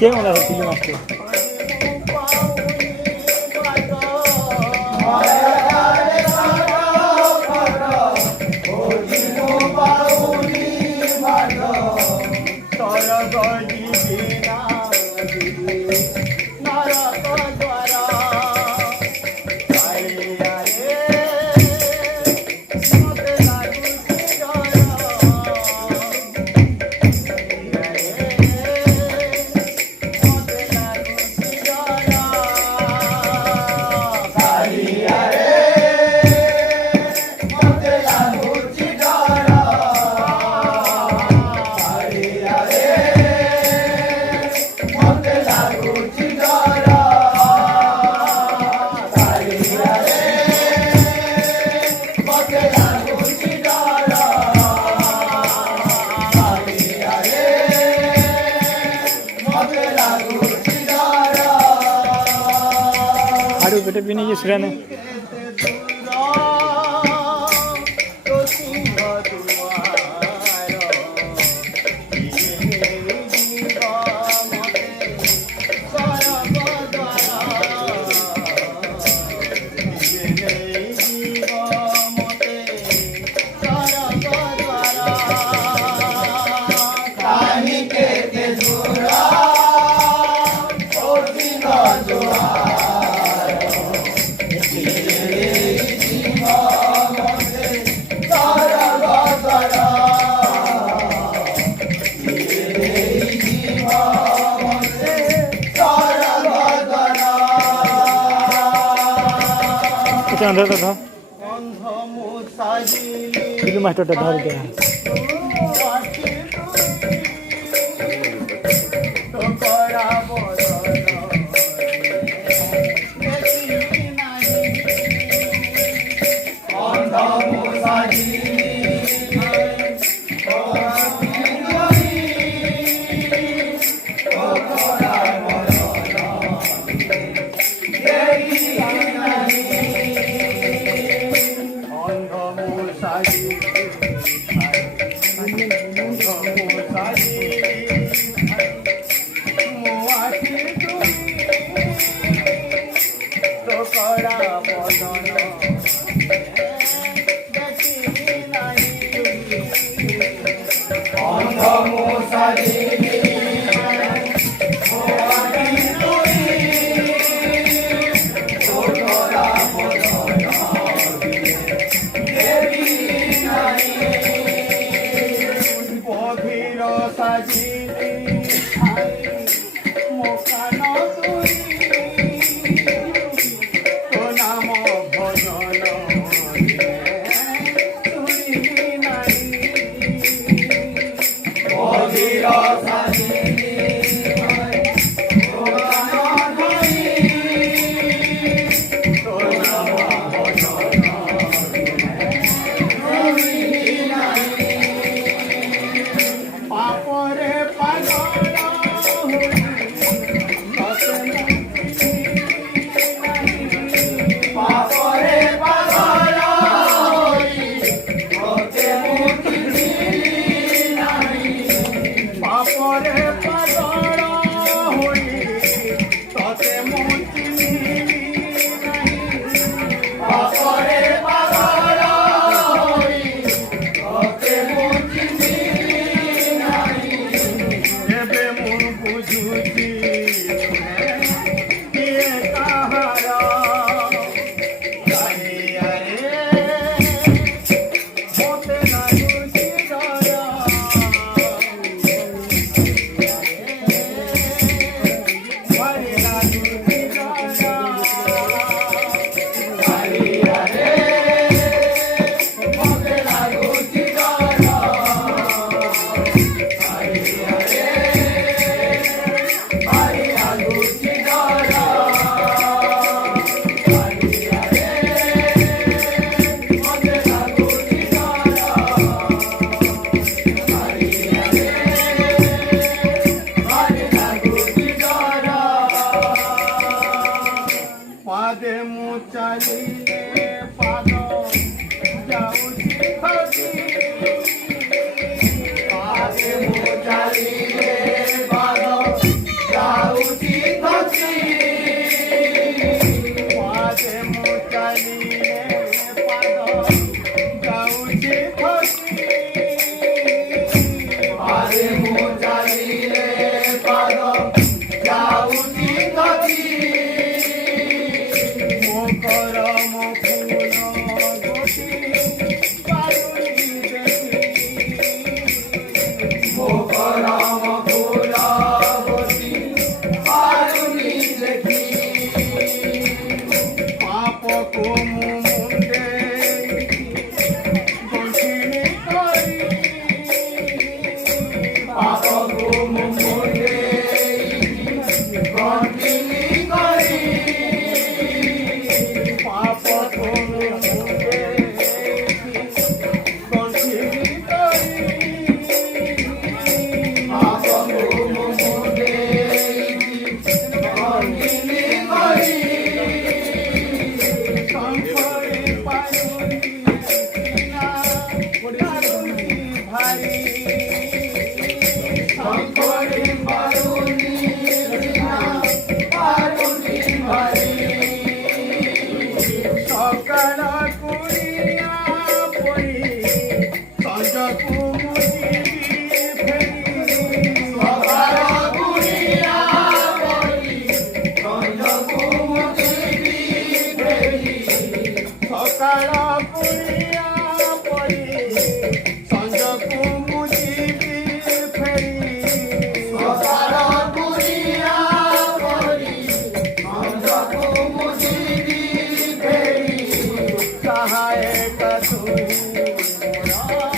কে মনে হচ্ছিল মাস্টার आड़ू पेटे पीने की सुरा ने अंदर तो था मास्टर धर के আরে মোজালিলে পাদ যাউতি গতি মকরম ফুল গতি পারুনি দেখি মকরম ফুল গতি পারুনি দেখি পাপ কোমু মুন্ডে গন্ঠিনি করি পাপ কোমু মুন্ডে গন্ঠিনি করি পাপ কোমু মুন্ডে গন্ঠিনি করি পাপ কোমু মুন্ডে গন্ঠিনি করি শঙ্করে পায়ুনি না দারুণী ভারী শঙ্করে পায়ুনি না দারুণী ভারী সকাল করিয়া পড়ি সঞ্জকু মুজিবি ফেরি সকাল করিয়া পড়ি সঞ্জকু মুজিবি ফেরি সকাল করিয়া পড়ি সঞ্জকু মুজিবি ফেরি সকাল করিয়া পড়ি সঞ্জকু মুজিবি ফেরি সহায়ক তুই মোরা